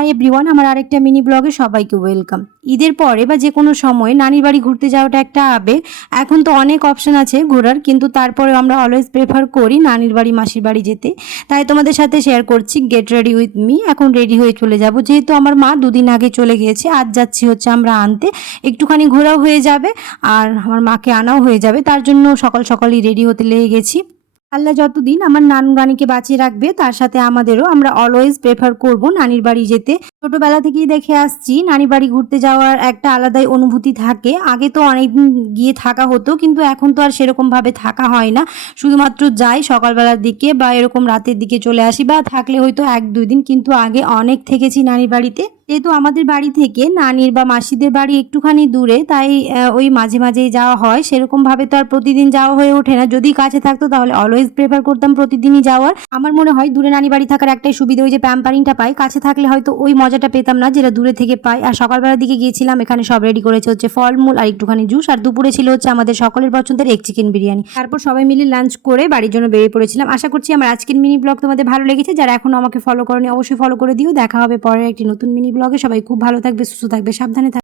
Hi everyone আমার আরেকটা mini ব্লগে সবাইকে ওয়েলকাম ঈদের পরে বা যে কোনো সময় নানির বাড়ি ঘুরতে যাওয়াটা একটা আবেগ। এখন তো অনেক অপশন আছে ঘোরার, কিন্তু তারপরে আমরা অলওয়েজ প্রেফার করি নানির বাড়ি, মাসির বাড়ি যেতে। তাই তোমাদের সাথে শেয়ার করছি গেট রেডি উইথ মি এখন রেডি হয়ে চলে যাব। যেহেতু আমার মা দুদিন আগে চলে গিয়েছে, আজ যাচ্ছি হচ্ছে আমরা আনতে। একটুখানি ঘোরাও হয়ে যাবে, আর আমার মাকে আনাও হয়ে যাবে, তার জন্য সকাল সকালই রেডি হতে লেগে গেছি। আল্লাহ যতদিন আমার নানু রানীকে বাঁচিয়ে রাখবে, তার সাথে আমাদেরও আমরা অলওয়েজ প্রেফার করব নানির বাড়ি যেতে। ছোটবেলা থেকেই দেখে আসছি, নানি বাড়ি ঘুরতে যাওয়ার একটা আলাদাই অনুভূতি থাকে। আগে তো অনেকদিন গিয়ে থাকা হতো, কিন্তু এখন তো আর সেরকম ভাবে থাকা হয় না। শুধুমাত্র যাই সকালবেলার দিকে বা এরকম রাতের দিকে চলে আসি বা থাকলে হয়তো এক, দুই দিন, কিন্তু আগে অনেক থেকেছি নানির বাড়িতে। যেহেতু আমাদের বাড়ি থেকে, নানির বা মাসিদের বাড়ি একটুখানি দূরে, তাই ওই মাঝে মাঝেই যাওয়া হয়। সেরকম ভাবে তো আর প্রতিদিন যাওয়া হয়ে ওঠে না। যদি কাছে থাকতো তাহলে অলওয়েজ প্রেফার করতাম প্রতিদিনই যাওয়ার। আমার মনে হয় দূরে নানি বাড়ি থাকার একটাই সুবিধা, ওই যে প্যাম্পারিংটা পাই। কাছে থাকলে হয়তো ওই মজাটা পেতাম না, যেটা দূরে থেকে পাই। আর সকালবেলার দিকে গিয়েছিলাম, এখানে সব রেডি করেছে হচ্ছে ফলমূল আর একটুখানি জুস। আর দুপুরে ছিল হচ্ছে আমাদের সকলের পছন্দের এক চিকেন বিরিয়ানি। তারপর সবাই মিলে লাঞ্চ করে বাড়ির জন্য বেরিয়ে পড়েছিলাম। আশা করছি আমার আজকের মিনি ব্লগ তোমাদের ভালো লেগেছে। যারা এখনও আমাকে ফলো করেনি, অবশ্যই ফলো করে দিও। দেখা হবে পরের একটি নতুন মিনি ব্লগে সবাই খুব ভালো থাকবে, সুস্থ থাকবে, সাবধানে থাকবে।